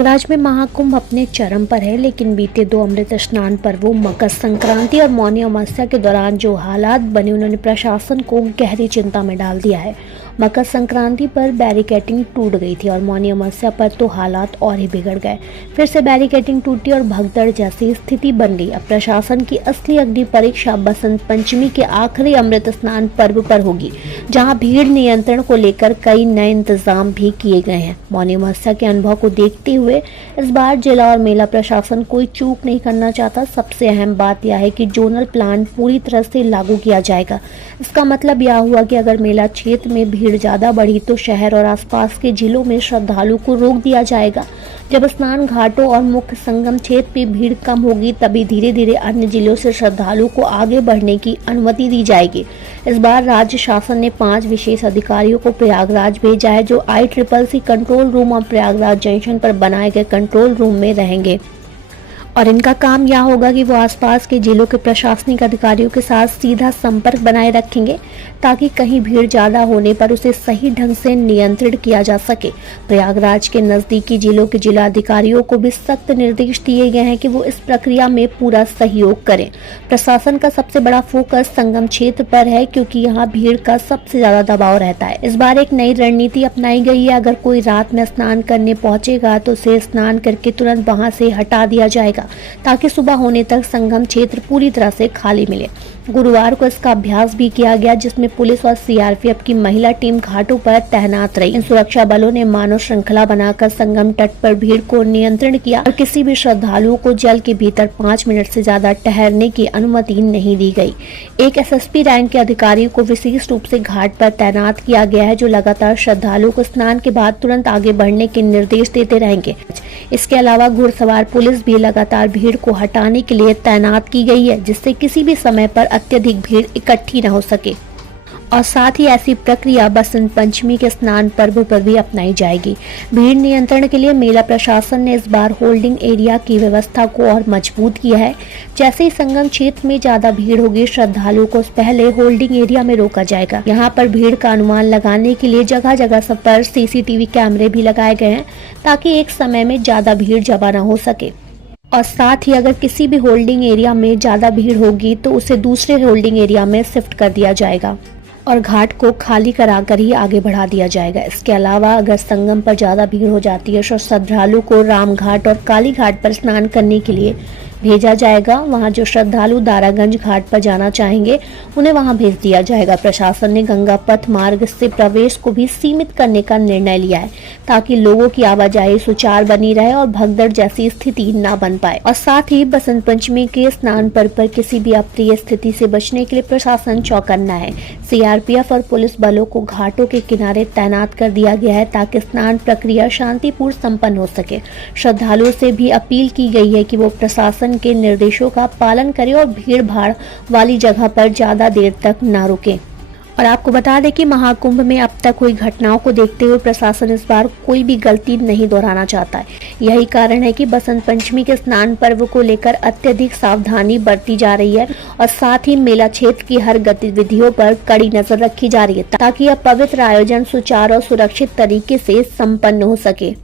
प्रयागराज में महाकुंभ अपने चरम पर है, लेकिन बीते 2 अमृत स्नान पर्वों मकर संक्रांति और मौनी अमावस्या के दौरान जो हालात बने उन्होंने प्रशासन को गहरी चिंता में डाल दिया है। मकर संक्रांति पर बैरिकेडिंग टूट गई थी और मौनी अमावस्या पर तो हालात और ही बिगड़ गए। फिर से बैरिकेडिंग टूटी और भगदड़ जैसी स्थिति बन गई। अब प्रशासन की असली अग्नि परीक्षा बसंत पंचमी के आखिरी अमृत स्नान पर्व पर होगी, जहां भीड़ नियंत्रण को लेकर कई नए इंतजाम भी किए गए हैं। मौनी अमावस्या के अनुभव को देखते हुए इस बार जिला और मेला प्रशासन कोई चूक नहीं करना चाहता। सबसे अहम बात यह है कि जोनल प्लान पूरी तरह से लागू किया जाएगा। इसका मतलब यह हुआ कि अगर मेला क्षेत्र में भीड़ ज्यादा बढ़ी तो शहर और आसपास के जिलों में श्रद्धालु को रोक दिया जाएगा। जब स्नान घाटों और मुख्य संगम क्षेत्र में भीड़ कम होगी, तभी धीरे धीरे अन्य जिलों से श्रद्धालु को आगे बढ़ने की अनुमति दी जाएगी। इस बार राज्य शासन ने 5 विशेष अधिकारियों को प्रयागराज भेजा है, जो ICCC कंट्रोल रूम और प्रयागराज जंक्शन पर बनाए गए कंट्रोल रूम में रहेंगे और इनका काम यह होगा कि वो आसपास के जिलों के प्रशासनिक अधिकारियों के साथ सीधा संपर्क बनाए रखेंगे, ताकि कहीं भीड़ ज्यादा होने पर उसे सही ढंग से नियंत्रित किया जा सके। प्रयागराज के नजदीकी जिलों के जिला अधिकारियों को भी सख्त निर्देश दिए गए हैं कि वो इस प्रक्रिया में पूरा सहयोग करें। प्रशासन का सबसे बड़ा फोकस संगम क्षेत्र पर है, क्योंकि यहाँ भीड़ का सबसे ज्यादा दबाव रहता है। इस बार एक नई रणनीति अपनाई गई है। अगर कोई रात में स्नान करने पहुंचेगा तो उसे स्नान करके तुरंत वहां से हटा दिया जाएगा, ताकि सुबह होने तक संगम क्षेत्र पूरी तरह से खाली मिले। गुरुवार को इसका अभ्यास भी किया गया, जिसमें पुलिस और CRPF की महिला टीम घाटों पर तैनात रही। इन सुरक्षा बलों ने मानव श्रृंखला बनाकर संगम तट पर भीड़ को नियंत्रण किया और किसी भी श्रद्धालुओं को जल के भीतर 5 मिनट से ज्यादा ठहरने की अनुमति नहीं दी गई। एक SSP रैंक के अधिकारी को विशेष रूप से घाट पर तैनात किया गया है, जो लगातार श्रद्धालुओं को स्नान के बाद तुरंत आगे बढ़ने के निर्देश देते रहेंगे। इसके अलावा घुड़सवार पुलिस भी लगातार भीड़ को हटाने के लिए तैनात की गई है, जिससे किसी भी समय पर अत्यधिक भीड़ इकट्ठी न हो सके। और साथ ही ऐसी प्रक्रिया बसंत पंचमी के स्नान पर्व पर भी अपनाई जाएगी। भीड़ नियंत्रण के लिए मेला प्रशासन ने इस बार होल्डिंग एरिया की व्यवस्था को और मजबूत किया है। जैसे ही संगम क्षेत्र में ज्यादा भीड़ होगी, श्रद्धालुओं को पहले होल्डिंग एरिया में रोका जाएगा। यहाँ पर भीड़ का अनुमान लगाने के लिए जगह जगह सब पर CCTV कैमरे भी लगाए गए हैं, ताकि एक समय में ज्यादा भीड़ जमा न हो सके। और साथ ही अगर किसी भी होल्डिंग एरिया में ज्यादा भीड़ होगी तो उसे दूसरे होल्डिंग एरिया में शिफ्ट कर दिया जाएगा और घाट को खाली कराकर ही आगे बढ़ा दिया जाएगा। इसके अलावा अगर संगम पर ज्यादा भीड़ हो जाती है तो श्रद्धालु को राम घाट और काली घाट पर स्नान करने के लिए भेजा जाएगा। वहां जो श्रद्धालु दारागंज घाट पर जाना चाहेंगे उन्हें वहां भेज दिया जाएगा। प्रशासन ने गंगा पथ मार्ग से प्रवेश को भी सीमित करने का निर्णय लिया है, ताकि लोगों की आवाजाही सुचारू बनी रहे और भगदड़ जैसी स्थिति न बन पाए। और साथ ही बसंत पंचमी के स्नान पर्व पर किसी भी अप्रिय स्थिति से बचने के लिए प्रशासन चौकन्ना है। CRPF और पुलिस बलों को घाटों के किनारे तैनात कर दिया गया है, ताकि स्नान प्रक्रिया शांतिपूर्ण संपन्न हो सके। श्रद्धालुओं से भी अपील की गई है कि वो प्रशासन के निर्देशों का पालन करें और भीड़ भाड़ वाली जगह पर ज्यादा देर तक न रुकें। और आपको बता दें कि महाकुंभ में अब तक हुई घटनाओं को देखते हुए प्रशासन इस बार कोई भी गलती नहीं दोहराना चाहता है। यही कारण है कि बसंत पंचमी के स्नान पर्व को लेकर अत्यधिक सावधानी बरती जा रही है और साथ ही मेला क्षेत्र की हर गतिविधियों पर कड़ी नजर रखी जा रही है, ताकि यह पवित्र आयोजन सुचारू और सुरक्षित तरीके से संपन्न हो सके।